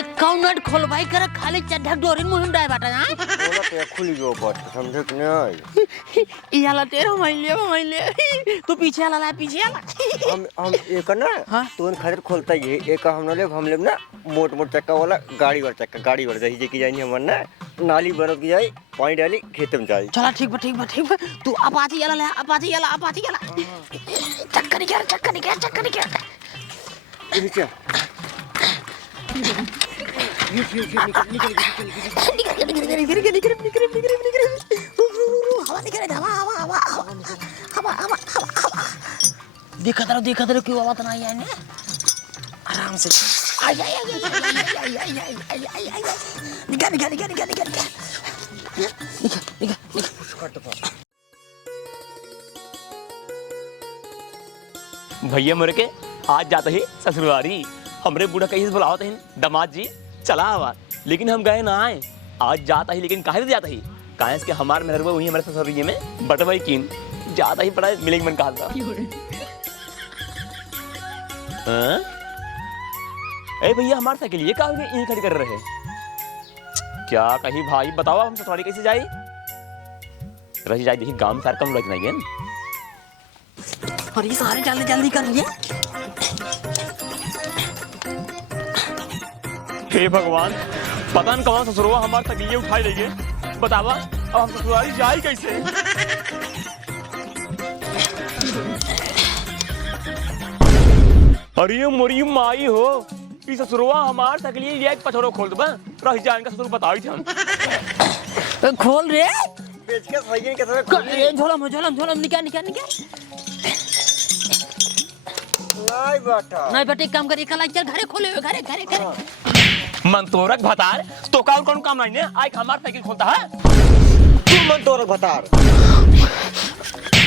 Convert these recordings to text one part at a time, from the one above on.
Account खोलवाई कर खाली Chadha Dorian मुहिम डाय बाटा ना बोला पे खुली जो बात समझे कि नहीं याला तेरा मैले तू पीछे आला पीछे आला हम एक ना हाँ? तो खातिर खोलता ही एक हम ले ना मोट चक्का वाला गाड़ी वाला जही जे की जानी हमन ना नाली बनत की जाई पानी डाली खेत में जाई चला ठीक बा तू अपाची आला चक्कर निकाल नीचे देखा तेरे क्यों आवाज नहीं आई ने आराम से निकाल भैया मोरे के आज जाते ही ससुरारी हमरे बूढ़ा कहीं से बुलावत हैं दामाद जी चला आवा लेकिन हम गए ना आए आज जाता ही लेकिन काहे जाता ही काहे के हमार मेहरबा वही हमारे ससुरारी में बटवाई कीन जाता ही पड़ा मिलेगी मन कहा था ए भैया हमारे साइकिल ये कहा यहीं खड़ी कर रहे क्या कहीं भाई बताओ हम ससुरारी कैसे जाए रही जाए देखिए गांव सार कम लग नहीं है और ये सारे जल्दी कर लिए हे भगवान पता नहीं कौन ससुरवा हमारे तक ये उठाई लेंगे बतावा अब हम ससुराली जाए कैसे अरे मोरी माई हो कि ससुरवा हमारे तक लिए पछोड़ो खोल दबा रह जाए का ससुर बताई थे खोल रे बेच के सही कैसे झोलम निकाल नहीं बेटे काम कर एक चल घरे खोले घरे मंतोरक भतार तो कौन काम नहीं है आज हमारे साइकिल खोलता है तू मंतोरक भतार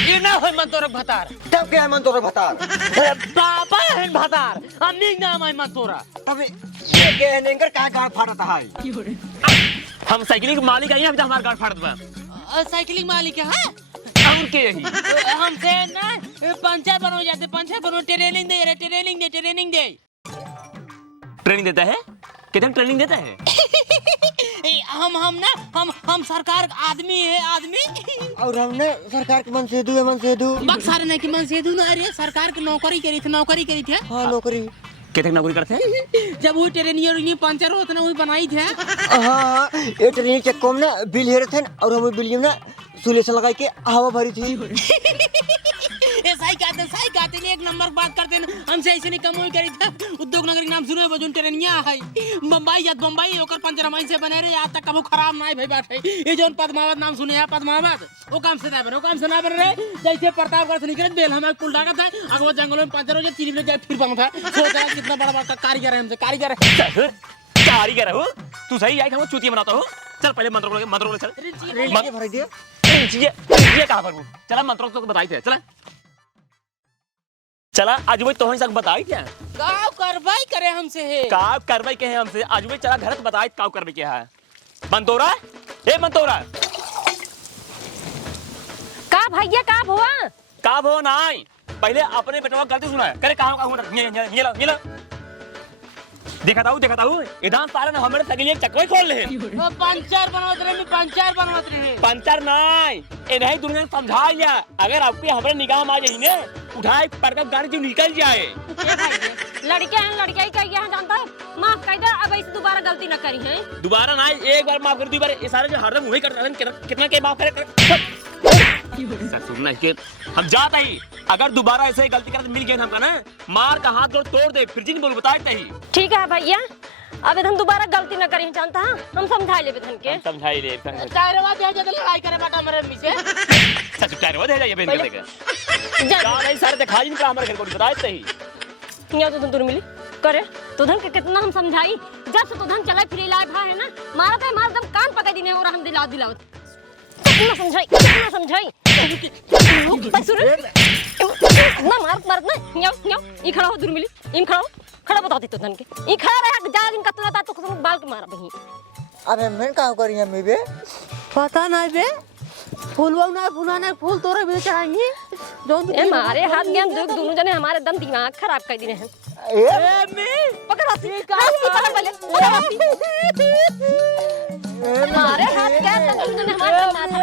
ये ना है मंतोरक भतार तब क्या है मंतोरक भतार पापा है भतार अम्मी नाम है मंतोरा तब ये के नेंगर कहां फाड़ता है हम साइकिल के मालिक आई हैं हमारे गाड़ फाड़ दबा साइकिलिंग मालिक है और के ही हमसे ना पंचर बनो जाते ट्रेनिंग दे ट्रेनिंग देता है कितने ट्रेनिंग देता है हम सरकार का आदमी और हमने सरकार के मन से दू बक्सार नहीं कि मन से दू ना अरे सरकार की नौकरी करी थे हां नौकरी कितने नौकरी करते हैं जब वो ट्रेनिंग पंचर होता ना वही बनाई थे हां ये ट्रेनिंग चक्को में ना बिल हेरे थे और हम बिल में ना सुलेशन लगा के हवा भरी थी सही कहते एक नंबर बात करते हैं हमसे ऐसे नहीं कम करी था उद्योग नगर के नाम सुने बजून ट्रेनिया है बम्बई ओकर पंचर हमारी से बने रहे आज तक कबो खराब ना भाई बात है ये जोन पद्मावत नाम सुने है पद्मावत वो काम से ना बन रहे जैसे प्रतापगढ़ से निकले बेल हमें कुल डाका था अगर वो जंगलों में पंचर हो जाए चीनी ले जाए फिर बंद था सोच रहा कितना बड़ा कारीगर है हमसे कारीगर हो तू सही आई हम चूतिया बनाता हो चल पहले मंत्र को चल भर दिया ये कहां पर चला मंत्र तो बताई थे चला आज वही तो सब बताई क्या गाँव कार्रवाई करे हमसे है काव कार्रवाई के है हमसे आज वही चला घर बताई काव कार्रवाई क्या है मंतोरा का भैया का हुआ का भो नहीं पहले अपने बेटवा गलती सुना है करे कहां ये देखा था इधर सारे ना हमारे सगली चक्कर खोल ले पंचर बनवत रहे पंचर नहीं ए नहीं दुनिया समझा लिया अगर आपके हमारे निगाह में आ जाए ना उठाए पड़कर गाड़ी से निकल जाए लड़कियां ही कही है जानता है माफ कर दे अब ऐसे दोबारा गलती न करी है दोबारा नहीं एक बार माफ कर दी बार ये सारे जो हरदम वही करते हैं कितना के माफ करे सुनना है कि हम जाता ही अगर दोबारा ऐसे गलती करे तो मिल गए हमका ना मार का हाथ जोड़ तोड़ दे फिर जिन बोल बताते ही ठीक है भैया अब इधन दोबारा गलती न करी जानता है हम समझा ले बिधन के समझाई ले टायरवा दे जब लड़ाई करे बाटा मेरे मी से सच टायरवा दे जाइए बेन के जा नहीं सारे दिखा जिन का हमारे घर को बताते ही या तो दूर मिली करे तो धन के कितना हम समझाई जब से तो धन चला फिर लाए भा है ना मारा दम कान पकड़ दिने और हम दिलाओ कितना समझाई ना मार ना न्याओ ई खड़ा हो दूर मिली इन खड़ा बता दे तो धन के ई खड़ा रहा जा दिन कतला ता तो बाल के मारा बही अबे मैं का करी हम बे पता नहीं बे फूल तोरे बेच आएंगे ए मारे हाथ ज्ञान दोनों जने हमारे दम दिमाग खराब कर दिए हैं ए मैं पकड़ा रस्सी पकड़ पहले मारे हाथ क्या तुमने हमारा माथा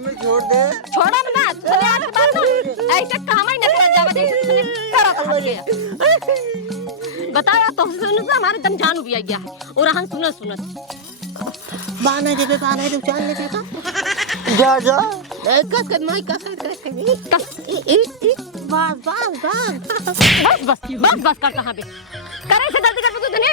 मैं छोड़ दे। छोड़ा ना तूने आज बात ना ऐसे काम ही नहीं कर जावा जैसे तूने करा था गया बताया तो सुन से हमारे दम जान भी आ गया है और हम सुनत बाना दे चल ले का जा जा। कस कर माई कस बस कर कहां पे करे से जल्दी कर तू धने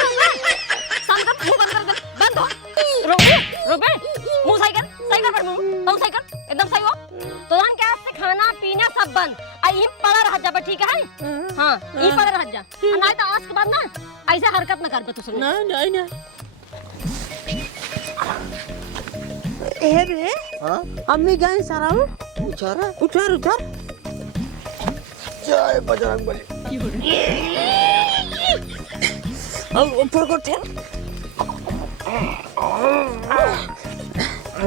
सामने मुंह बंद कर बंद हो रुक मुंह सही कर पर मुंह सही कर एकदम सही हो तो हम क्या से खाना पीना सब बंद आई पड़ा रह जा ठीक है हां ई पड़ा रह जा नहीं तो आज के बाद ना ऐसे हरकत ना कर तू सुन नहीं ए बे हाँ अम्मी गए सारा उचारा उतर जय बजरंगबली। और ऊपर को ठेल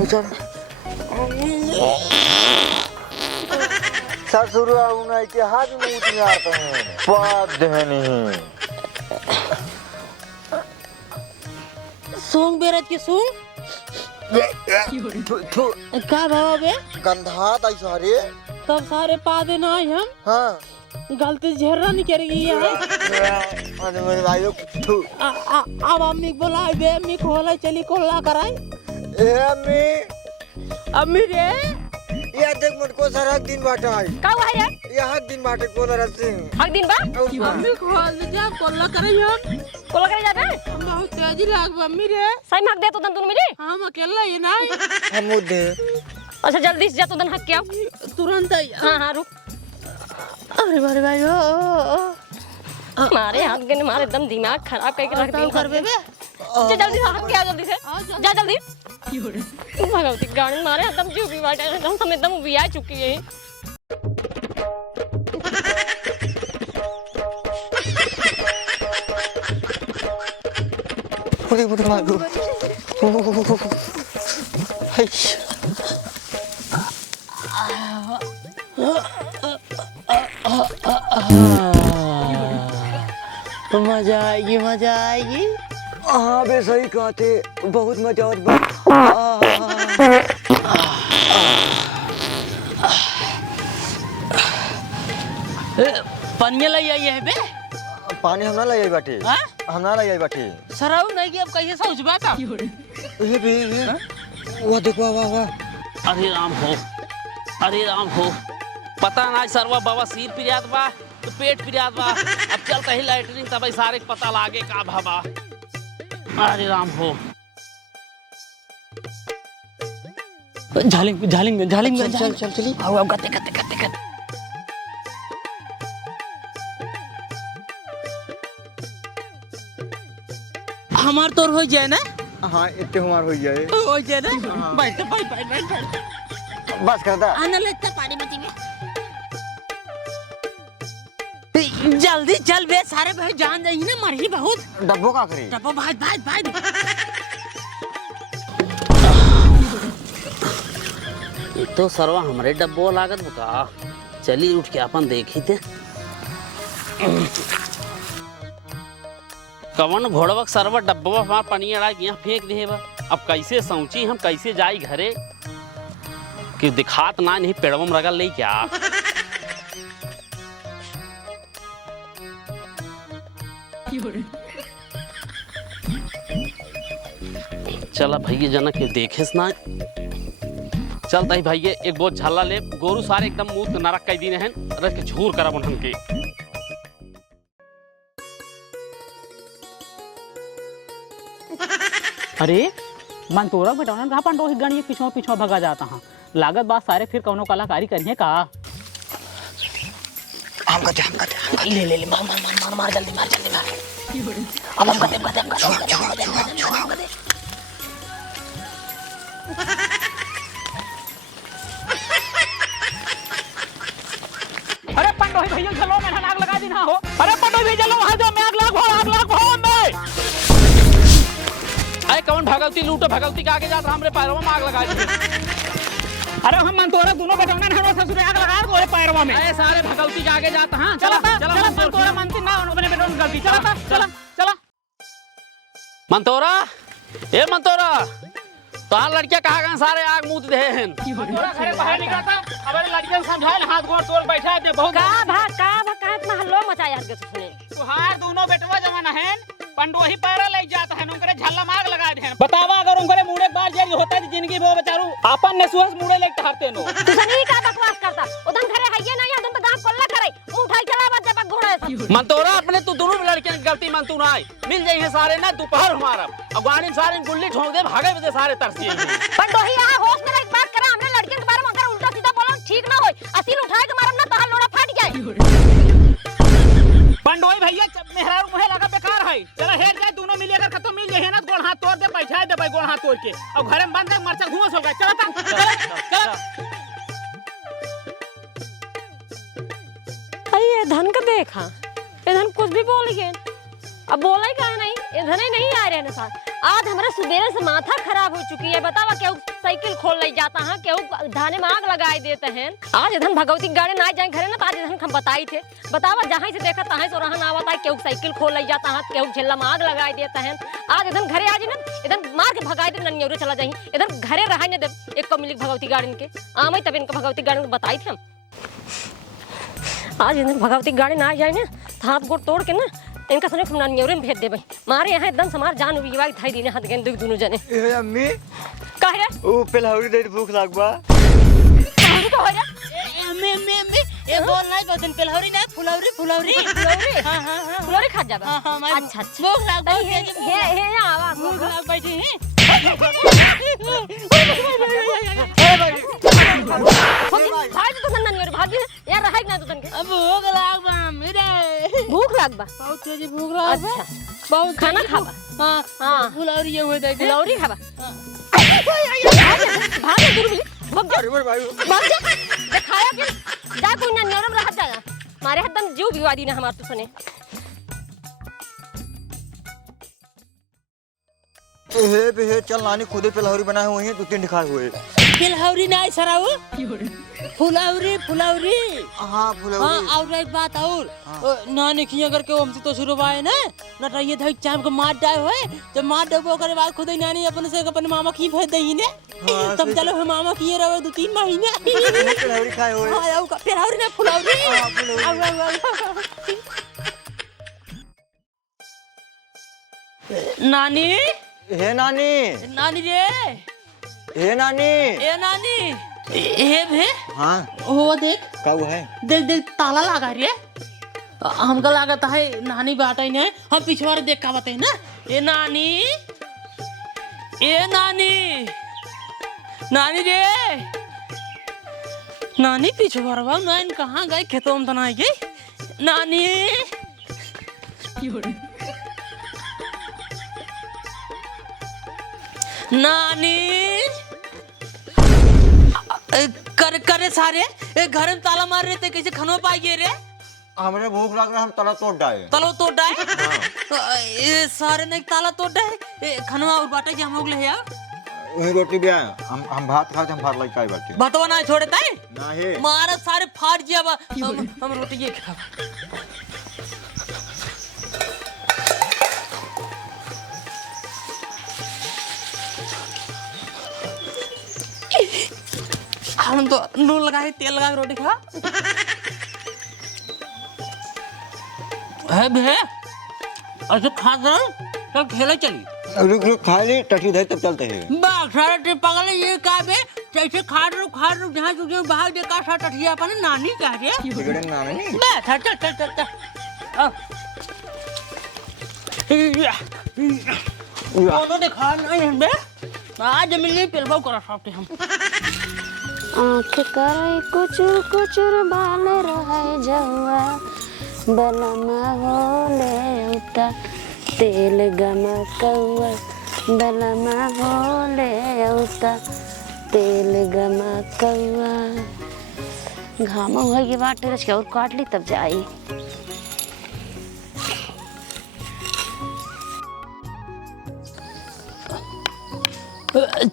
उचारा ससुर उन्हें के हाथ में उठने आते हैं पाप नहीं सूंग बेरत की सूंग का बाबा बे गंधा ताई सारे। तब सारे पा देना हम हाँ गलती झेरा नहीं करेगी अरे मेरे भाइयों अब अम्मी बोला बे अम्मी खोला चली कोला कराई ए अम्मी अम्मी रे या देख मुझको सर हक दिन बाटा है का हुआ है या हक दिन बाटे को नरस सिंह हक दिन बा अम्मी खोल जा कोला कराई हम कोला करे जाबे बहुत तेजी लाग अम्मी रे सही में हक दे तो दन तू मिली हम अकेला ये नहीं हम दे अच्छा जल्दी से जा तो दन हक के आओ तुरंत आई हां रुक अरे मारे भाई मारे हाथ देने मारे एकदम दिमाग खराब करके रख दिया कर बे जल्दी से हक के आ जल्दी से जा जल्दी भगवती गाड़ी मारे एकदम जीव भी बाटे एकदम समय एकदम भी आ चुकी है पूरी पूरी मारो हाय मजा आएगी हाँ बे सही कहते बहुत मजा और पनिया लाई आई है बे पानी हम ना ले बाटे हाँ? हम ना ले बाटे सराउ नहीं कि अब कैसे सोचबा का ए बे वाह देखो वाह वाह अरे राम हो पता ना सरवा बाबा सिर पिरियात बा तो पेट पिरियात बा अब चलता ही लैटरिन तब सारे पता लागे का भाबा अरे राम हो झालिंग चल चली आओ गते हमार तोर हो जाए ना हाँ इतने हमार हो जाए हो जाए ना बैठ बस करता आना लगता पानी बची में जल्दी चल बे सारे भाई जान जाएगी ना मरही बहुत डब्बो का करी डब्बो भाई तो सरवा हमारे डब्बो लागत बका चली उठ के अपन देखी थे कवन घोड़वक सरवा डब्बो हमार पनी अड़ा यहाँ फेंक दे बा अब कैसे सोची हम कैसे जाई घरे कि दिखात ना नहीं पेड़वम रगल ले क्या चला भैया जना के देखे ना चलता ही भैया एक बहुत झल्ला ले गोरू सारे एकदम मुंह नरक कई दिन हैं रख के झूर करब उन्हन के अरे मन तोरा बेटा कहाँ पंडो ही गणी पीछो भगा जाता हाँ लागत बात सारे फिर कौनो कलाकारी करिए का हम करते ले मार जल्दी मार अब हम करते अरे पंडो ही भैया चलो मैं आग लगा दी ना हो अरे पंडो भैया चलो वहां जाओ मैं आग लगा मैं अरे कौन भगवती लूटो भगवती के आगे जाता हमरे पैरों में आग लगा दी अरे हम मन तोरा दोनों बेटौना ने हमारे ससुर आग लगा गोले पैरवा में। अरे सारे भगवती के आगे जाता हां। चला चला मन तोरा मानती ना अपने बेटौन गलती। चला चला चला मंतोरा ए मंतोरा तोहार लड़कियां कहाँ गए सारे आग मुंह दे हैं। मंतोरा घरे बाहर निकलता हमारे लड़कियों को समझाए हाथ गोड़ तोड़ बैठा है बहुत का इतना हल्लो मचाया हर के सुने। तुहार दोनों बेटवा जवान हैं पंडो ही पैरा ले जाता है उनके झल्ला माग लगा दे। बतावा अगर उनके मुड़े बार जारी होता है जिंदगी वो बेचारू अपन ने सुहस मुड़े ले टहरते नो। तू सनी का बकवास करता उधन घरे हइये नहीं उधन तो गांव कोल्ला करे उठाई चला बच्चा पक घोड़ा सब। मंतोरा अपने तू दोनों लड़कियों की गलती मान तू ना आई मिल जाइए सारे ना दोपहर हमारा अगवानी सारे गुल्ली ठोक दे भागे बजे सारे तरसी पंडो ही आ होश में एक बात करा हमने लड़कियों के बारे में अगर उल्टा सीधा बोलो ठीक ना होई असील उठाए के मारम ना तहां लोड़ा फट जाए। पंडोई भैया मेहरारू मुहे लगा बेकार है। चला हेर जाए दोनों मिले अगर खत्म मिल जाए ना गोड़ हाथ तोड़ दे बैठा दे भाई गोड़ हाथ तोड़ के अब घरे में बंद कर मरचा घूस हो गया। चला ये धन का देखा ये धन कुछ भी बोल गए अब बोला ही कहा नहीं ये धन ही नहीं आ रहे हैं साथ। आज हमारे सुबेरे से माथा खराब हो चुकी है। बतावा क्यों साइकिल खोल ले जाता है क्यों धाने में आग लगाए देते हैं। आज इधन भगवती गाड़ी ना जाए घरे ना तो आज इधन हम बताई थे। बतावा जहाँ से देखा तहाँ से रहा ना आवता है क्यों साइकिल खोल ले जाता है क्यों झेला में आग लगाए देते हैं। आज इधन घरे आ जाए ना इधन मार के भगाए दे ननियोरे चला जाए इधन घरे रहा दे एक को मिली भगवती गाड़ी के आम तब इनका भगवती गाड़ी बताई थे हम। आज इधर भगवती गाड़ी ना जाए ना हाथ गोड़ तोड़ के ना इनका सने खुना न्योरे में भेज दे भाई मारे यहाँ एकदम समार जान विवाह थाई दीने हाथ गेंद दोनों जने। ए अम्मी काहे रे ओ पेलहौरी दे भूख लागबा। काहे को हो रे मैं ए बोल नहीं बोल पेलहौरी ना फुलौरी फुलौरी फुलौरी हां फुलौरी खा जाबा। अच्छा भूख लाग हे आवा भूख लाग बैठी है। भाई तो नन्ना न्योरे भागी यार रहा ना तो तन के अब भूख लाग बा मेरे भूख लाग बा बहुत तेज भूख लाग बा। अच्छा बहुत खाना खाबा हां हां फुलौरी ये हो जाए फुलौरी खाबा भाग दूर मिली भाग जा दिखाया कि जा कोई ना न्योरे में रह जाएगा मारे एकदम जीव विवादी ना हमार तो सुने। हे बे चल नानी खुदे पेलहौरी बनाए हुए हैं 2-3 खाए हुए। पेलहौरी नहीं सराऊ फुलौरी फुलौरी हां फुलौरी। हाँ और एक बात और नानी की अगर के हमसे तो शुरू आए ना न ये धक चाम को मार डाय होए जब मार डबो करे बाद खुद ही नानी अपन से अपन मामा की भेज दही ने तब चलो हम मामा की रहे 2-3 महीने पेलहौरी खाए हुए। हां पेलहौरी ना फुलौरी नानी हे नानी नानी रे हे नानी ए नानी ए भे हां हो देख का वो है देख देख ताला लगा रे हमका लागत है नानी बात है ना हम पिछवाड़े देख का बात है ना। ए नानी नानी रे नानी पिछवाड़वा नाइन कहाँ गए खेतों में तना गई नानी नानी करे सारे घर में ताला मार रहे थे कैसे खाना पाइए रे हमरे भूख लग रहा हम ताला तोड़ डाले तलो तोड़ डाए ये सारे ने ताला तोड़ डाए खाना और बाटा के हम लोग ले यार वही रोटी भी आए हम भात खाते हम भात लग काई बात बटवा ना छोड़े ताई ना है मारा सारे फाड़ जिया हम रोटी ये खा हम तो नून लगा तेल लगा रोटी खा है बे अच्छा खा चल खेले चली रुक खा ले टटी दे तब चलते हैं बाग सारा ट्रिप पागल ये का बे जैसे खा रहे जहाँ तुझे बाहर देखा सा टटिया अपन नानी कह रहे बिगड़े ना नहीं बे चल दोनों ने खा नहीं है बे आज मिलने पेलबाव करा सकते हम आँख करे कुचुर कुचुर बाल रहे जहुआ बलमा होले उता तेल गमकौआ बलमा होले उता तेल गमकौआ घाम हो गई बात रच के और काट ली तब जाई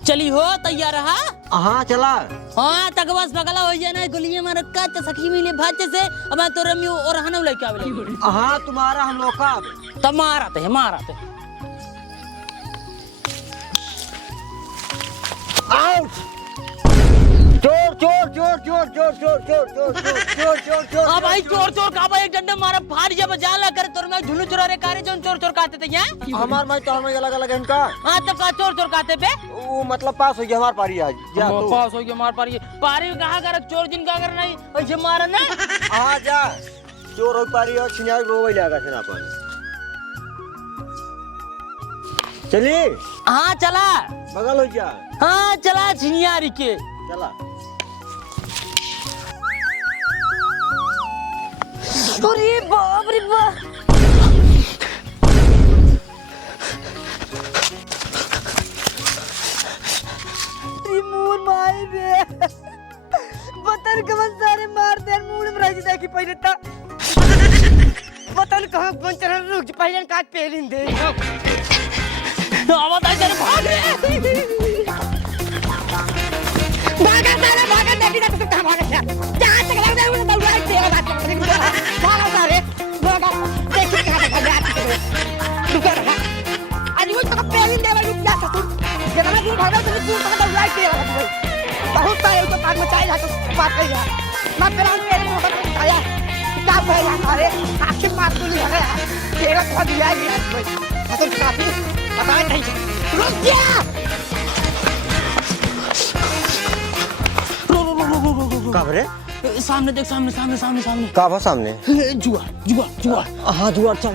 चली हो तैयार रहा हाँ चला। हाँ तक बस बगला हो जाए ना गोलियां मार का सखी मिले भाचे से अब तो रमियो और हनव लेके आवे। हाँ तुम्हारा हम लोग का तब मारते हैं आउट। चोर चोर चोर चोर चोर चोर चोर चोर चोर चोर चोर। हाँ भाई चोर चोर का भाई एक डंडा मारा फाड़ जब जाला करे तो मैं झुनु चुरा रे कारे जो चोर चोर कहते थे यहाँ हमार माई तो हमें अलग अलग इनका। हाँ तब का चोर चोर कहते पे वो मतलब पास हो गया हमार पारी आज। जा तू। पास हो गया मार पारी कहाँ कर चोर जिन का कर नहीं ऐसे मारा ना। हाँ जा चोर हो पारी और छिनाई रोवे लगा छना पानी। चलिए। हाँ चला बगल हो जा। हाँ चला झिनियारी के चला। अरे बाप रे बाप मूड भाई बे बतन कमन सारे मार दे मूड में रह जाए कि पहले ता बतन कहां पंचर रुक पहले काट पेलिन दे आवाज आ चल भाग भागा सारे भागा देखी ना तो कहां भागा जहां तक लग जाए वो दौड़ा के तेरा बात भागा सारे भागा देखी कहां भागा रुक रहा आज वो तो पेलिन दे रुक जा तू कितना दूर भागा तो तू तो दौड़ा के तेरा बहुत सारे तो पाग मचाए जा तो बात कर जा मैं फिर हम तेरे को बताया क्या भैया अरे आखिर बात तो नहीं है तेरा तो दिया गया भाई तो काफी पता नहीं रुक जा काबरे सामने देख सामने काबा सामने जुआ हाँ जुआ चल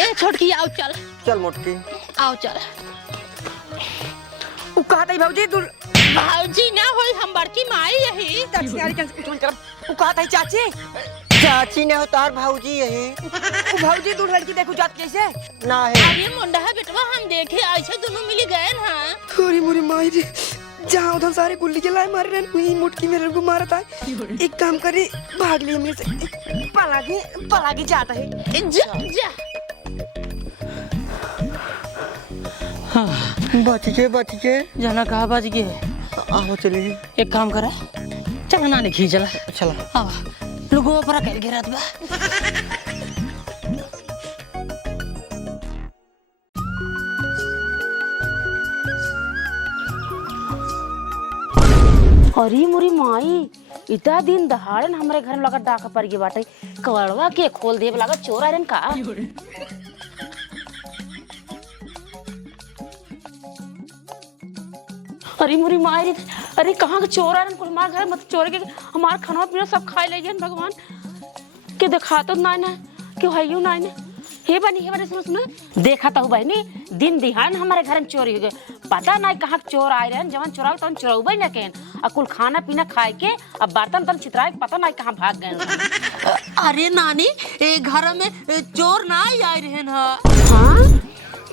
ए छोटकी आओ चल चल मोटकी आओ चल उ कहत है भौजी तू भाऊजी ना होई हम बड़की माई यही दक्षिणारी के कुछ कर उ कहत है चाची चाची ने उतार भाऊजी यही उ भौजी दूर लड़की देखो जात कैसे ना है। अरे मुंडा बेटवा हम देखे ऐसे दोनों मिल गए ना थोड़ी मोरी माई रे जहाँ उधर सारे गुल्ली के लाए मार रहे वही मुटकी मेरे को मारा था एक काम करी भाग लिए मेरे से पलागी जाता है जा बच के जाना कहाँ बाज गए आओ चलिए। एक काम करा चल ना नहीं चला चला हाँ लोगों पर कर गिरा बा अरे मोरी माई इतना दिन दहाड़न हमारे घर में लगा डाका पड़ गई बाटे कवड़वा के खोल दे लगा चोर आयरन का अरे मोरी माई अरे कहाँ के चोर आयरन को हमारे घर मत चोर के हमार खाना पीना सब खाए ले गए भगवान के देखा तो ना क्यों है यू ना हे बनी सुनो देखा तो बहनी दिन दिहान हमारे घर में चोरी हो गए पता नहीं कहाँ चोर आए रहे जवन चोराव तो चोरबे न केन कुल खाना पीना खाए के अब बर्तन तन छितराए पता नहीं कहाँ भाग गए। अरे नानी ए घर में चोर ना आए रहे ना हाँ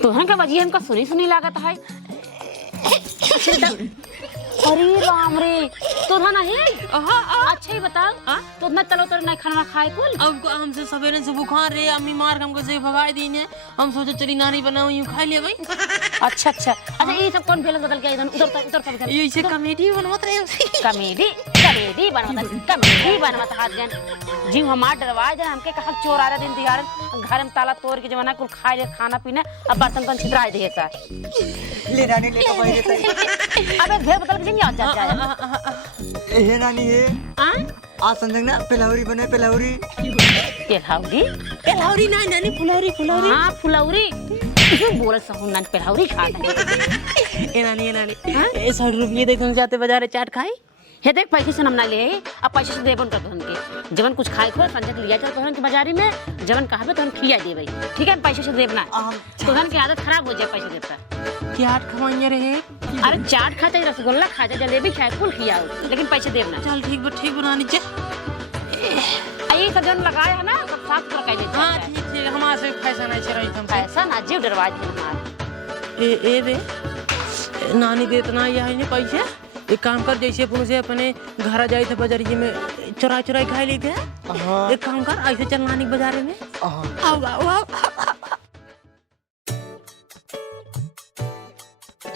तोहन के बजिए हमका सुनी लागत है। अरे राम रे तो था नहीं अच्छा ही बताओ तो मैं चलो तो नहीं खाना खाए कुल अब हमसे सवेरे से बुखार रे अम्मी मार हमको से भगाई दी ने हम सोचे चली नानी बनाओ यूं खा ले भाई। अच्छा ये सब कौन फिल्म बदल के उधर ये इसे कॉमेडी बनवत रहे कॉमेडी बनवत हाथ जन जी हमार डरवा जन हमके कहा चोर आ रहा दिन दिहाड़ घर में ताला तोड़ के जमाना कुल खाए ले खाना पीना अब बर्तन तन छितराए देता ले नानी ले तो भाई देता अबे घेर बदल के नहीं आ जाता ये नानी है आज संजय ना पेलावरी बने पेलावरी ना नानी फुलौरी हाँ फुलौरी बोल सहूं नानी पेलावरी खाता ए नानी ए 60 रुपये दे तुम जाते बाजार चाट खाई हे देख पैसे से हम ना ले अब पैसे से देबन कर तोहन के जवन कुछ खाए खो संजय लिया चल तोहन के बाजारी में जवन कहबे तोहन खिया देबे ठीक है पैसे से देबना तोहन की आदत खराब हो जाए पैसे देता चाट खवाइए रहे अरे चाट खाते रसगुल्ला खाते जलेबी खाए कुल खियाओ लेकिन पैसे देबना चल ठीक बनानी चे आई सब जन लगाए है ना सब साफ सुथरा कर लेते हां ठीक हमारे से पैसा नहीं चराई तुम पैसा ना जीव डरवा दे हमार ए बे नानी दे इतना यही नहीं पैसे एक काम कर जैसे अपन से अपने घर जाए थे बाजारी में चुरा खा लेते हैं एक काम कर ऐसे चल नानी बाजार में आओ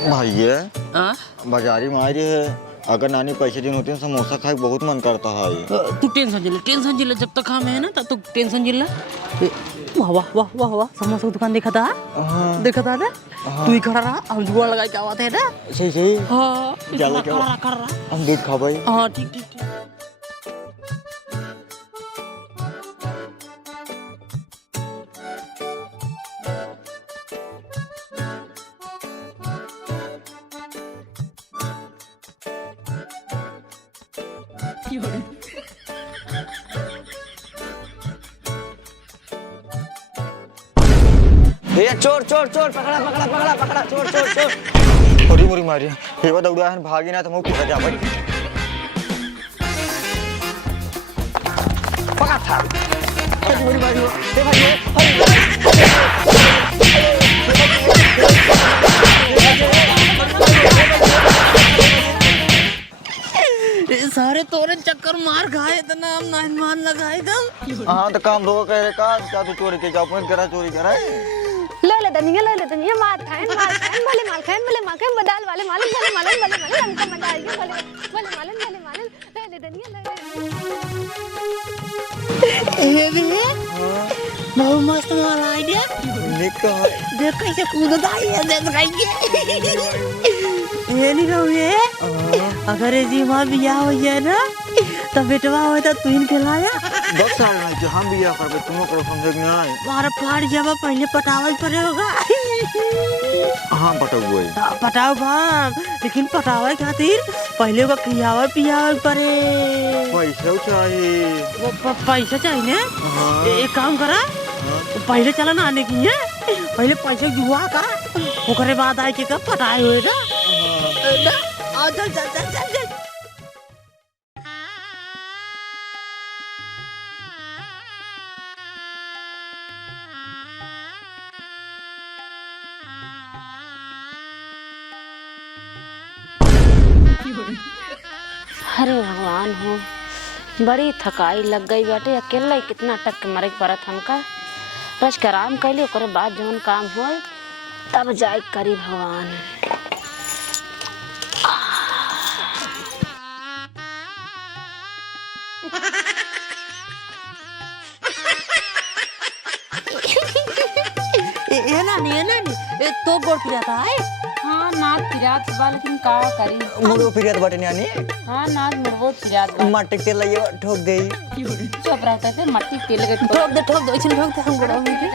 भैया हाँ? बाजारी मारी है, अगर नानी पैसे दिन होते हैं समोसा खाए बहुत मन करता है। तू टेंशन जिले जब तक हम है ना तब तू टेंशन जिला। वाह वाह वाह वाह वाह, समोसा की दुकान देखा था ना? तू ही खड़ा रहा, हम जुआ लगा के आवाते है ना। सही सही। हाँ ज्यादा क्या खड़ा रहा। हम दूध खा भाई। हाँ ठीक ठीक ठीक। भैया चोर चोर चोर, पकड़ा पकड़ा पकड़ा पकड़ा, चोर चोर चोर। थोड़ी मोरी मारी ये बात दौड़ा है, भागी ना तो मुंह पकड़ जा भाई। पकड़ा था थोड़ी मोरी मारी हो ए भाई। सारे तोरे चक्कर मार खाए इतना हम नाइन मान लगाए दम। हाँ तो काम दो कह रहे का क्या तू चोरी के क्या फोन करा, चोरी करा ले दनिया मार खाएं भले माल खाएं बदाल वाले मालूम भले हमको मजा आएगी भले मालूम ले दनिया ए बे बहुत मस्त माल आइडिया। निक है देख कैसे कूदता है, देख खाएंगे ये नहीं कहूँ अगर ये जी माँ बिया हो जाए ना तो बेटवा हो तो तू इन खिलाया 10 साल में जो हम भी या कर तुम करो समझ नहीं आए। मारा फाड़ जब पहले पटावा ही पड़े होगा। हाँ पटाओ बोई पटाओ भाम, लेकिन पटावा खातिर पहले होगा खियावा पियावा पड़े। पैसा चाहिए वो पैसा चाहिए ना। एक काम करा, पहले चला ना आने की है, पहले पैसे जुआ का ओकरे बाद आए के कब पटाए हुए ना। चल चल चल चल चल। अरे भगवान हो, बड़ी थकाई लग गई बाटे। अकेला ही कितना टक के मरे के पड़त हमका। रच के आराम कैली, ओकरे बाद जवन काम हो तब जाए करी भगवान। ये नानी तो गोड़ पिराता है। हाँ नाथ फिरात बा, लेकिन का करी। मुर्गो फिरियत बाटे नानी। हाँ नाथ मुर्गो फिरात बा। मट्टी तेल लाइए ठोक दे। चुप रहते थे, मट्टी तेल के ठोक दे इसे ठोक दे हम गोड़ा में के।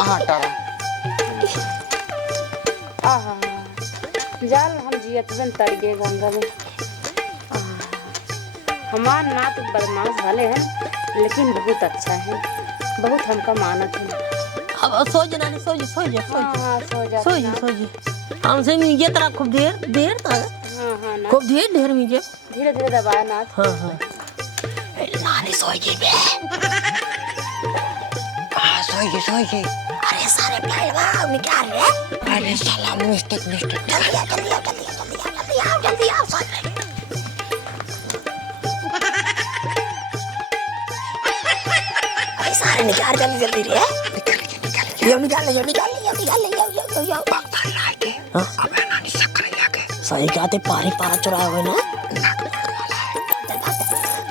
हाँ टारा आहा जाल हम जियत बन तर गए गंगा में। हमार नाथ बदमाश वाले हैं, लेकिन बहुत अच्छा है, बहुत हमका मानत है। अब सो जा नानी, सो जा। हमसे मिल तेरा खूब देर तक। हाँ नाथ, खूब ढेर मिल धीरे धीरे दबाया नाथ। हाँ नानी सोई गई बे। हाँ सोई गई। अरे सारे पहलवान निकाल रहे। अरे साला मिस्टेक जल्दी आओ सोई गई। अरे सारे निकाल जल्दी रे। निकाल ले। अब नानी शक्कर लेके सही कहते पारा चुराए हुए ना।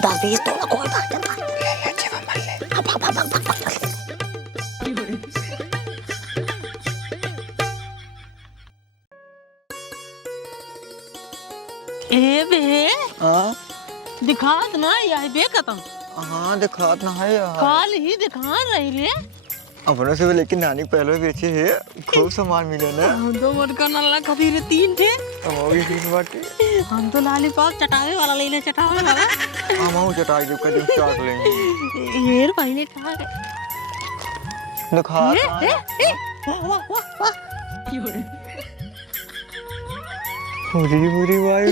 दादीस तो कोई बात नहीं, ले जीवन भर ले। भाग ए बे हाँ दिखात ना यही बे खत्म। हाँ दिखात ना है यार। काल ही दिखा रही रे। अपने से लेकिन नानी पहले बेचे है, खूब सामान मिले ना। हम तो मटका नल्ला कभी रे 3 थे। हम भी फिर बाटे हम तो लालीपॉप चटावे वाला ले ले चटावे वाला। हम चटाई जब कदम चाट लेंगे। ये पहले था दिखा वाह पूरी भाई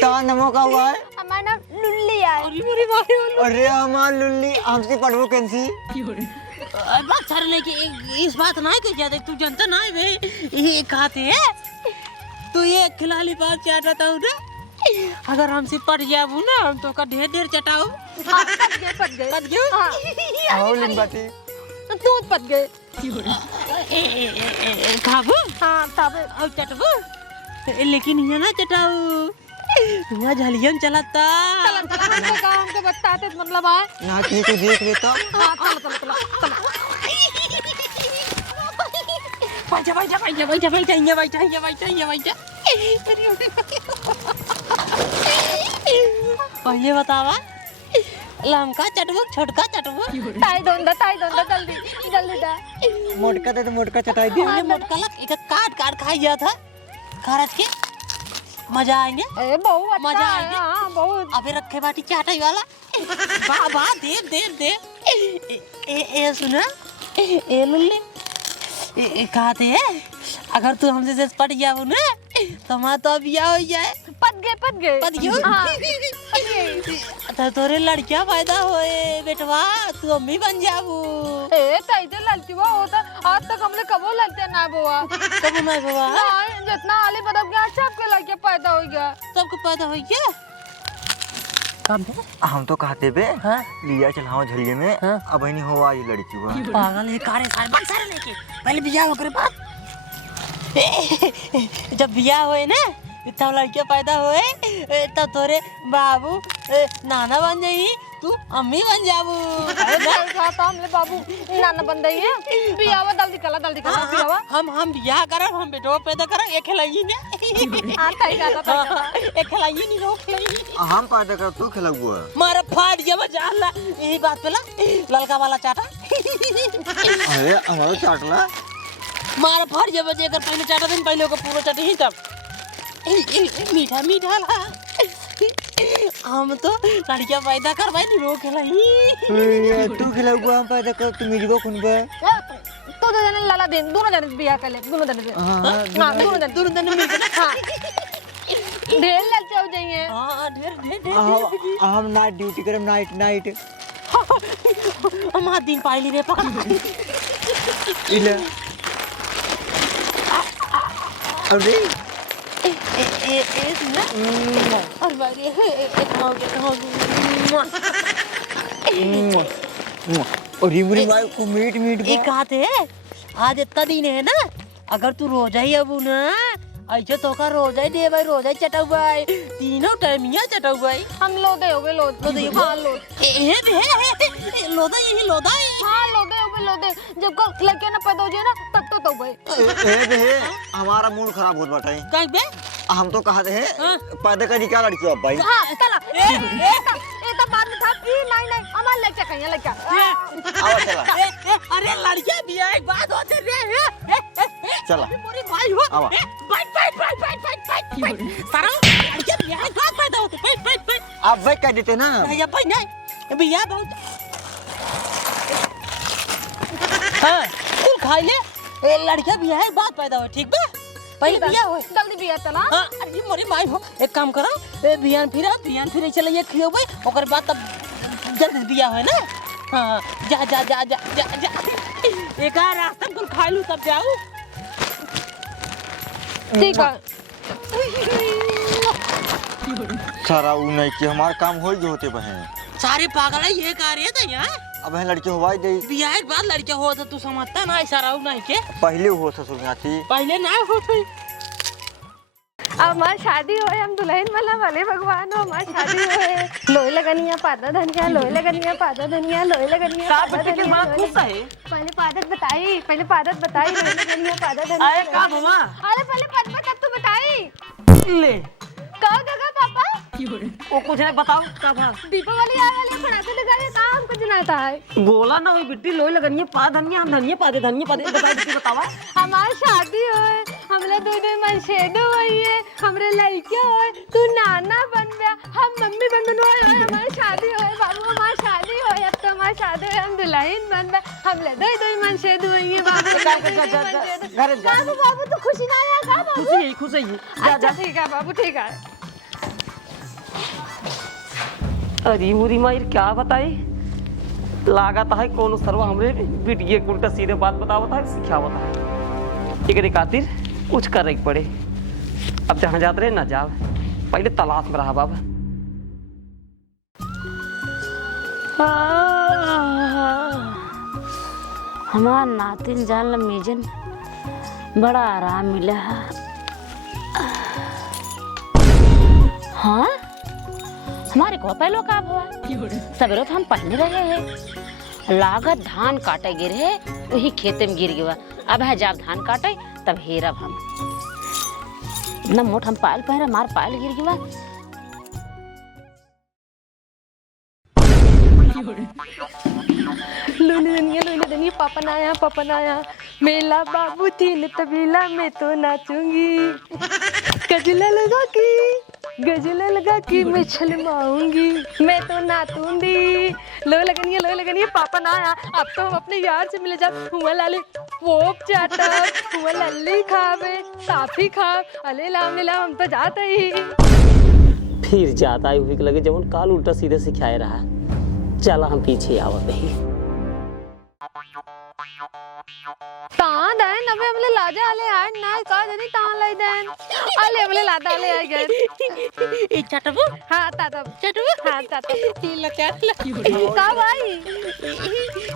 तान नमो का हुआ है। हमारा नाम लुल्ली है। अरे हमार लुल्ली हमसे पढ़ो कैसी। बात छरने की इस बात ना के ज्यादा तू जानता ना बे। ये कहते हैं तू ये खिलाली बात चाहता हूँ ना। अगर हमसे पड़ जाबू ना तो का ढेर चटाओ। पट गए। आओ लिन बाटी तू पत गए खाबू हाँ तब और चटबू लेकिन यहाँ ना चटाऊ यहाँ झलियन चलता चला चला हमको कहा हमको बताते मतलब आए ना तू तो देख लेता हाँ चला चला चला चला बैठा बैठा बैठा बैठा बैठा यहाँ बैठा यहाँ बैठा यहाँ बैठा पहले बतावा लमका चटबू छोटका चटबू ताई दोंदा जल्दी जल्दी दा मोटका दे तो मोटका चटाई दे ये मोटका लग एक काट काट खाई गया था खरच के मजा आएंगे ए बहुत अच्छा मजा है, आएंगे। हाँ बहुत अबे रखे बाटी चाटाई वाला वाह वाह दे ए सुना ए लुल्ले कहते हैं अगर तू हमसे से पट गया हो ना तो मैं तो बिया हो जाए पत गए पत गयो हाँ तो तोरे लड़कियां पैदा होए बेटवा तू अम्मी बन जाबू ए ताई तो लड़की वो होता आज तक हमने कबो लड़ते ना बुआ कब मैं बाबा नहीं जितना आली बदब गया सबके लड़के पैदा हो गया सबको पैदा हो गया कब हम तो कहते बे हाँ लिया चलाओ झलिए में हाँ। अब नहीं हुआ ये लड़की हुआ पागल है कारे सारे बन सारे लेके पहले बियाह करे बात जब बियाह होए ना तब लड़के पैदा होए तब तोरे बाबू नाना बन जाई तू अम्मी बन जाबू अरे नहीं खाता हमने बाबू नाना बन रही है बियावा जल्दी कला बियावा हम बियाह करब हम बेटो पैदा करब एक खिलाई ने हाँ ताई खाता एक खिलाई नहीं रो खिलाई हम पैदा कर तू खिला हुआ मारा फाट गया जाला यही बात पे ललका वाला चाटा अरे हमारा चाटला मारा फाट गया बजे अगर पहले चाटा दिन पहले को पूरा चाटे ही तब मीठा मीठा ला हम तो लड़कियां पैदा करवाई नहीं रो खिलाई तू खिला हुआ हम पैदा कर तू मिलबो कुन बे तो दो जने लाला दिन दोनों जने बियाह कर ले दोनों जने हाँ दोनों जने मिलकर हाँ ढेर लड़के हो जाएंगे हां ढेर हम नाइट ड्यूटी करम नाइट हम दिन पाइली रे पकड़ इले अरे ए सुना और बारी और रिमरी माई को मीट एक कहते हैं आज इतना दिन है ना अगर तू रोजा ही अब ना ऐसे तो का रोजा ही दे भाई रोजा ही चटाऊ भाई तीनों टाइमिया चटाऊ भाई हम लोदे हो गए लोदे हाँ लोदा यही लोदा है हाँ लोदे जब को लड़के ना पैदा हो जाए ना तब तो भाई ए हमारा मूड खराब होत बाटे कहीं पे हम तो कहते हैं पैदा करी क्या लड़की अब भाई हाँ चला ए तो बात में था कि नहीं हमारा लड़का कहीं लड़का आओ चला अरे लड़कियां भी एक बात होते रे चला पूरी भाई हो आवा बैठ सारा लड़कियां भी एक बात पैदा होते बैठ अब भाई कह देते ना भैया भाई नहीं भैया बहुत हाँ तू खा ले लड़कियां भी एक बात पैदा हो ठीक बा पहले बिया हो जल्दी बिया चला हां अरे मोरे माई हो एक काम करो बियान फिर चले ये खियोबे ओकर बाद तब जल्दी बिया है ना हां जा एक रास्ता कुल खा लूं तब जाऊं ठीक है सारा उ नहीं कि हमार काम हो जो होते बहन सारे पागल है ये कार्य था यहाँ अब है लड़की होवाई दे बिया एक बार लड़का हो तो तू समझता ना ऐसा रहू नहीं के पहले हो ससुर गाती पहले ना हो तो अब हमारी शादी हो हम दुल्हन वाला भले भगवान हो हमारी शादी हो लोहे लगनिया पादा धनिया लोहे लगनिया पादा धनिया लोहे लगनिया पादा धनिया बात खुश है पहले पादत बताई लोहे लगनिया पादा धनिया आए का मामा अरे पहले पद तब तो बताई ले कब जगह पापा वो कुछ है बताओ का भाग दीपावली आ वाले पढ़ाते लगा ये काम कुछ जनाता है बोला ना हुई बिट्टी लोई लगनी है पा धनिया हम धनिया पाते बता बिट्टी बतावा हमारी शादी होए हमरे दोनों मनशेदो हुई है हमरे लड़के होए तू नाना बन गया हम मम्मी बन होए हमारी शादी होए बाबू हमारी शादी होए अब तो हमारी शादी होए हम दुल्हन बन गए हमले दो मनशेदो हुई है बाबू बाबू तो खुशी ना आया का बाबू खुश है अच्छा ठीक है बाबू ठीक है अरे मुरी माई क्या बताई लागत है कौन सरवा हमरे बिटिया के उल्टा सीधे बात बतावता है सिखावता है एकरे खातिर कुछ करे के पड़े अब जहाँ जाते रहे ना जाओ पहले तलाश में रहा बाबा हमार नातिन जान ला मेजन बड़ा आराम मिला है। हाँ हमारे को पहलो का हुआ सवेरे तो हम पहने रहे हैं लागत धान काटे गिरे वही खेते में गिर गया। अब है जब धान काटे तब हेरब हम न मोट हम पायल पहरे मार पायल गिर गया। लोने दुनिया पापा नाया मेला बाबू थी तबीला में तो नाचूंगी गजला लगा के मैं छलमाऊंगी मैं तो नाचूंगी। लो लगनिया पापा नाया अब तो हम अपने यार से मिले जा हुआ लाले पोप चाटा हुआ लल्ली खावे साफी खा अले लाम हम तो जाते ही फिर जाता है वही लगे जब काल उल्टा सीधे सिखाए रहा। चला हम पीछे आवत ही तां देन अबे हमले लाजा आले आए ना का जनी तां लाई देन आले हमले लादा आले आए गए ई चटबू हां ताता चटबू हां ताता ई लचा का भाई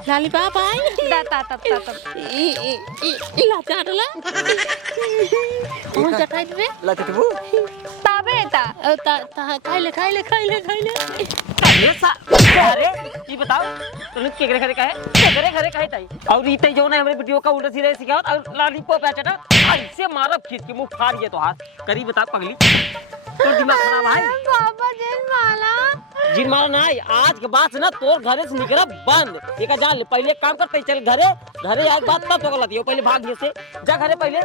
लाली पापा दा ताता ई लचा डला कौन चटाई दे लटकबू ता बेटा ता खाइले ये सा अरे ये बताओ तुमने केकरे खरे काहे ताई और रीते जो ना हमरे वीडियो का उल्टा सीधा सिखावत और लॉलीपॉप चटा ऐसे मारब खींच के मुंह फाड़ दिया तो हाथ करी बता पगली तो दिमाग खराब है बाबा जिन माला ना आज के बाद से ना तोर घरे से निकला बंद एक जा ले पहले काम करते चल घरे आज बात तब तो गलत है पहले भाग से जा घरे पहले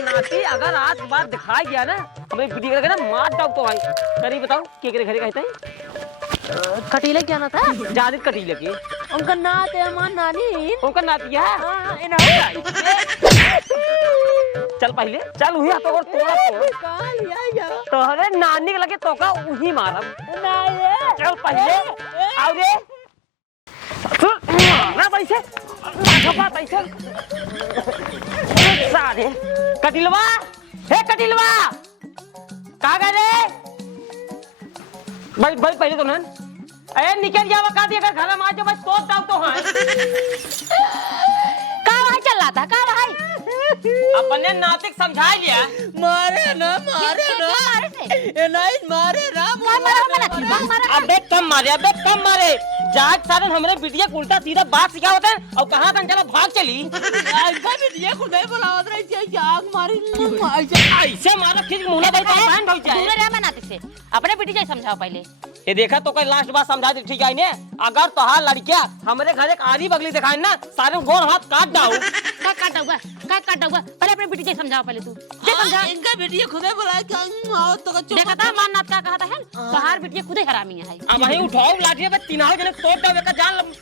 नाती अगर आज के बाद दिखाई गया ना मैं वीडियो ना मार डाल तो भाई करी बताओ केकरे घरे कहते हैं कटीले क्या ना था ज्यादा कटीले की उनका नात है हमार नानी उनका नाती है हां इना चल पहले चल हुई तो और तोड़ा काल या तोहरे नानी के लगे तो का उही मारब नहीं चल पहले आओ रे ना पैसे बात ऐसे सारे कटिलवा हे कटिलवा कहाँ गए रे भाई पहले तो नन अरे निकल जावा का दिया अगर घर में आ जाओ बस तो दाव तो हां का भाई चल रहा था का भाई अपने नातिक समझा लिया मारे ना ए नहीं मारे ना अबे कम मारे जाग सारे हमरे बिटिया उल्टा सीधा बात सिखा होता है और कहां तक चला भाग चली ऐसा बिटिया खुदे बुलावत रही थी जाग मारी ऐसे मारा फिर मुंह भाई तो बहन भाई दूर रह बनाते से अपने बेटी जाए समझाओ पहले ये देखा तो कोई लास्ट बात समझा दे ठीक है ने अगर तोहार लड़किया हमरे घर एक आधी बगली दिखाए ना सारे गोर हाथ काट दाऊ का काटा हुआ पहले अपने बेटी जाए समझाओ पहले तू जे समझा इनका बिटिया खुदे बुलाए क्या आओ तो देखा था मान नाथ का कहा था है तोहार बेटी खुदे हरामी है अब वही उठाओ लाठी पे तीनों जने तोड़ दे का जान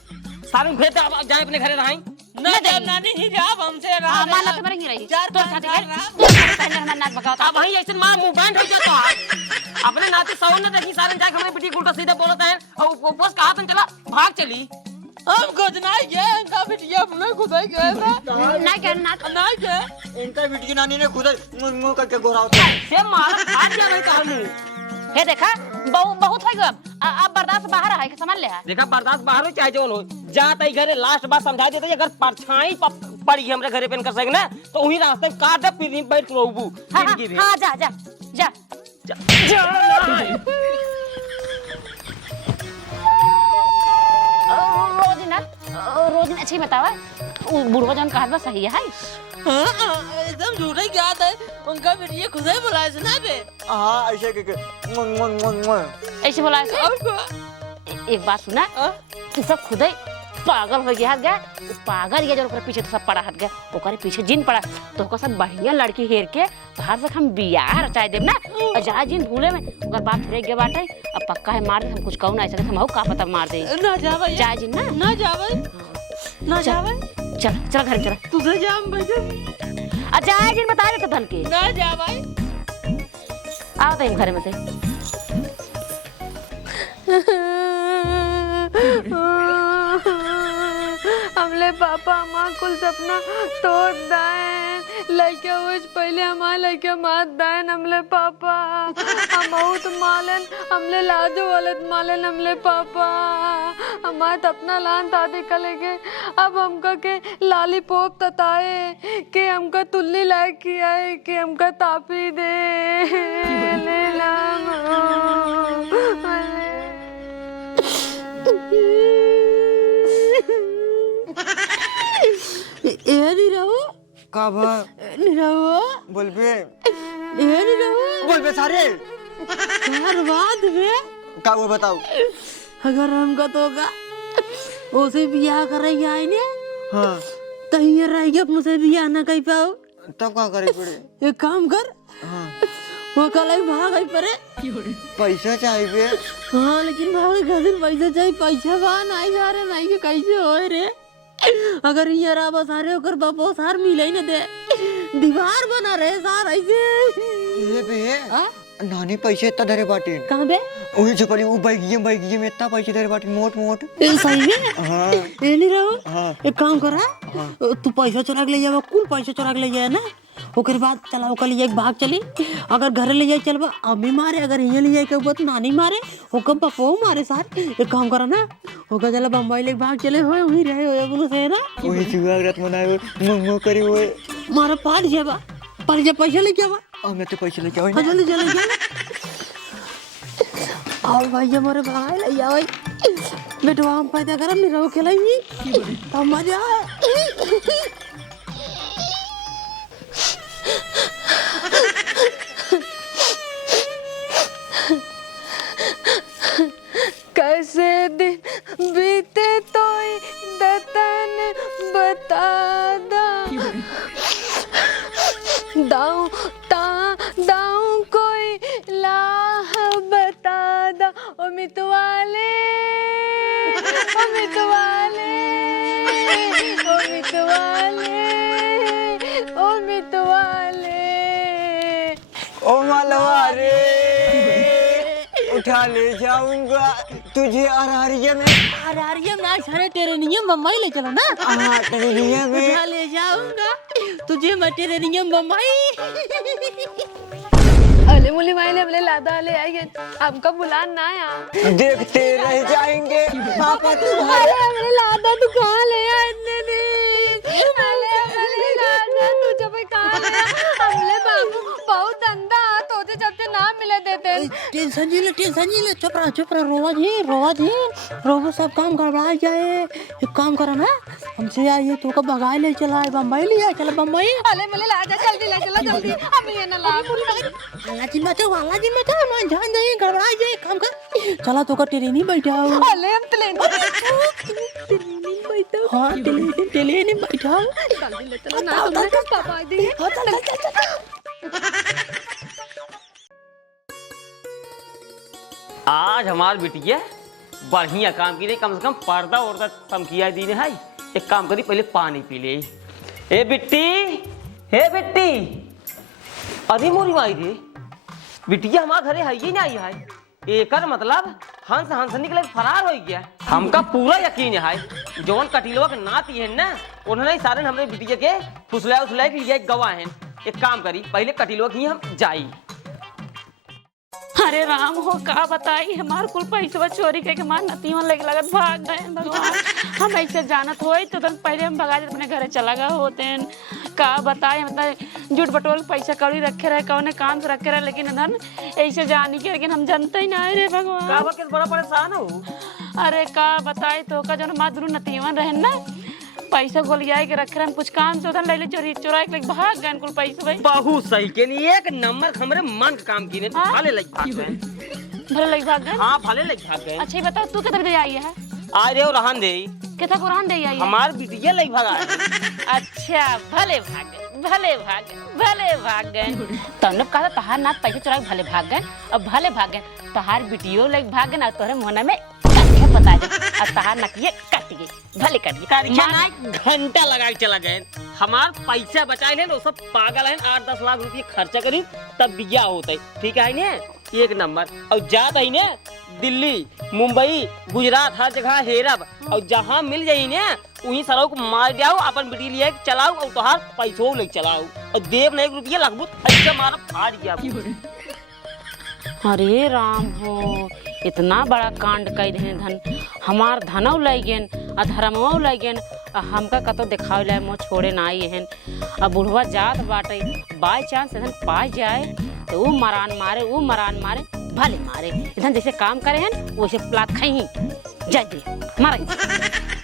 सारे भेज दे अब जाए अपने घरे रहाई ना जब नानी ही जाब हमसे रहा मान नाथ मरेंगे रही चार तो पांच साथ बार पहले हमारा नाक भगाओ अब वही ऐसे मार मुंह बैंड हो जाता है अपने नाते सौ ने देखी सारे जाके हमें बेटी उल्टा सीधा बोलता है और बस कहा तन चला भाग चली हम कुछ नहीं गए इनका बिटिया अपने खुदे गए ना नहीं कर नाथ नहीं गए इनका बिटिया नानी ने खुद मुंह करके गोरा होता से मार फाड़ दिया भाई कहा मुंह हे देखा बहुत हो गया अब बर्दाश्त बाहर है समझ ले देखा बर्दाश्त बाहर हो चाहे जो हो जाता ही घरे लास्ट बात समझा देते अगर परछाई पड़ी हमरे घरे पे कर सके ना तो वही रास्ते काट दे फिर बैठ रहबू हां जा रोज अच्छी बतावा बुढ़वा जन कहत बा सही है एकदम झूठा ही क्या है उनका बिटिया खुदे बुलाए से ना बे हां ऐसे के ऐसे बोला ऐसे एक बात सुना तू सब खुदे पागल हो गया गया पागल ये जो ओकर पीछे तो सब पड़ा हट गया ओकर पीछे जिन पड़ा तो ओकर सब बढ़िया लड़की हेर के बाहर से हम बियाह रचाए देब ना और जा जिन भूले में ओकर बाप फेंक गया बाटे अब पक्का है मार दे हम कुछ कहू ना ऐसे हम का पता मार दे ना जावे जा जिन ना जावे चल घर चल तुझे जाम बजे आ जा जिन बता दे तो धन के ना जावे आओ तो घर में से हमले हमले पापा हमार कुल सपना तोड़ दाएं लइका हुए पहले हमार लइका मात दाएं हमले पापा हम तो मालन हमले लाजो वालत मालन हमले पापा हमार अपना लान दादी कलेगे अब हमका के लालीपॉप तताए के हमका तुल्ली लायक किया है कि हमका तापी दे ले ला का भा बोल बे सारे का वो बताओ अगर हमका तो उसे बियाह करेंगे आए ने हाँ तो ये रहेगी मुझसे बियाह ना कर पाओ तब क्या करे पड़े एक काम कर हाँ वो कल ही भाग आई परे पैसा चाहिए हाँ लेकिन भाग खातिर पैसा चाहिए पैसा वहाँ नहीं जा रहे नहीं के कैसे हो रे अगर ये रहा सारे होकर बापो सार मिले ही न दे दीवार बना रहे सार ऐसे ये बे नानी पैसे इतना धरे बाटे कहाँ बे वही चपली वो बैगिये में इतना पैसे धरे बाटे मोट सही में हाँ ये नहीं रहो हाँ एक काम करा तू पैसा चुरा के ले जावा कुल पैसा चुरा के ले जाए ना ओकर बाद चला ओकर लिए एक भाग चली अगर घर ले जाए चलबा अम्मी मारे अगर यहाँ ले जाए के ऊपर नानी मारे ओकर पप्पो मारे साथ एक काम करा ना ओकर चला बम्बई ले भाग चले हो वहीं रहे हो बोलो से ना वही सुहागरात मनाए मंगो करी वो मारा पार जाबा पर जब पैसा ले जावा हमने तो पैसे लेके आओ चले चले जा आओ भाई हमारे भाई ले जाओ बेटवा हम पैदा करम नहीं रहो खेलाई तब मजा कैसे दिन बीते तो दतन बता दाऊ दाऊ कोई लाह बता दा ओ मितवाले ओ मितवाले ओ मितवाले ओ मितवाले ओ मालवारे उठा ले जाऊंगा तुझे अरारिया में ना सारे तेरे नियम बम्बई ले चलो ना हाँ तेरे में उठा ले जाऊंगा तुझे मैं तेरे नियम बम्बई अले मुली माइले हमले लादा ले आएंगे हमका बुलान ना आया देखते रह जाएंगे पापा तुम्हारे अरे हमले लादा तू कहाँ ले आया इतने दिन अले हमले लादा तू जब कहाँ ले हमले बाबू बहुत धंधा तोते जब से नाम मिले देते टेंशन जी ले चुप रहा रोवा जी सब काम गड़बड़ा जाए एक काम करो ना हमसे आइए तो का भगाए ले चला है बम्बई लिया चला बम्बई अले मुले लादा जल्दी ले चलो जल्दी अब ये ना ला वाला जी मत मैं जान दे गड़बड़ा जाए काम कर चला तो का ट्रेन ही बैठाओ अले हम ट्रेन हाँ ट्रेन ही बैठाओ जल्दी ले चलो ना तुमने पापा देंगे आज हमार बिटिया बढ़िया काम की नहीं कम से कम पर्दा उर्दा चमकिया दी है। एक काम करी पहले पानी पी ले। ए बिट्टी अरे मोरी माई रे बिटिया हमारे घरे है ही नहीं है एकर मतलब हंस निकले फरार हो गया। हमका पूरा यकीन है जौन कटिलवा के नाती है ना उन्होंने सारे हमरे बिटिया के फुसला के लिए गवाह हैं। एक काम करी पहले कटिलवा की हम जाई। अरे राम हो का बताई हमार कुल पैसा चोरी करके हमार नतीवन लगे लगत भाग गए भगवान हम ऐसे जानत होई तो पहले हम भगा अपने घरे चला गए होते हैं का बताए मतलब झूठ बटोल पैसा कौड़ी रखे रहे कौन काम से रखे रहे लेकिन धन ऐसे जानी के लेकिन हम जानते ही नहीं रे भगवान का बड़ा परेशान हो। अरे का बताई तो का जन हमार दुनू नतीवन रहे ना पैसा गोलिया के रख रहे कुछ काम से उधर ले चोरी चुरा के भाग गए कुल पैसा भाई बहुत सही के लिए एक नंबर हमरे मन का काम की ने तो भाले लग भाग गए भले लग भाग गए। हां भाले लग भाग गए। अच्छा बता तू किधर दे आई है आ रे रहन दे कितना कुरान दे आई है हमार बिटिया लग भागा। अच्छा भले भाग गए तब कहा तहार नाथ पैसा चुरा के भले भाग गए अब भले भाग गए तहार बिटियो लग भाग गए ना तोहरे मोना में पता है और तहार नकिए कट गई भले कट गई घंटा लगा के चला गए। हमार पैसा बचाए ले वो सब पागल है 8-10 लाख रुपये खर्चा करी तब बिया होता है ठीक है ना एक नंबर। और जाता ही ना दिल्ली मुंबई गुजरात हर जगह हेरब और जहाँ मिल जाई ना वहीं सरो को मार दियाओ अपन बिटी लिए चलाओ और तोहार पैसों ले चलाओ और देव ने 1 रुपया लगभग ऐसा मारा फाड़ गया। अरे राम हो, इतना बड़ा कांड कई रहे धन, हमार धनौ लग गेन आ धर्मो लग गेन, हमका कतो दिखावे ला मो छोड़े ना आई हन। अब बुढ़वा जात बाटे, बाय चांस इधन पाई जाए तो वो मरान मारे भले मारे, इधन जैसे काम करे हन वैसे प्लाट खाई ही जाए दे मारे।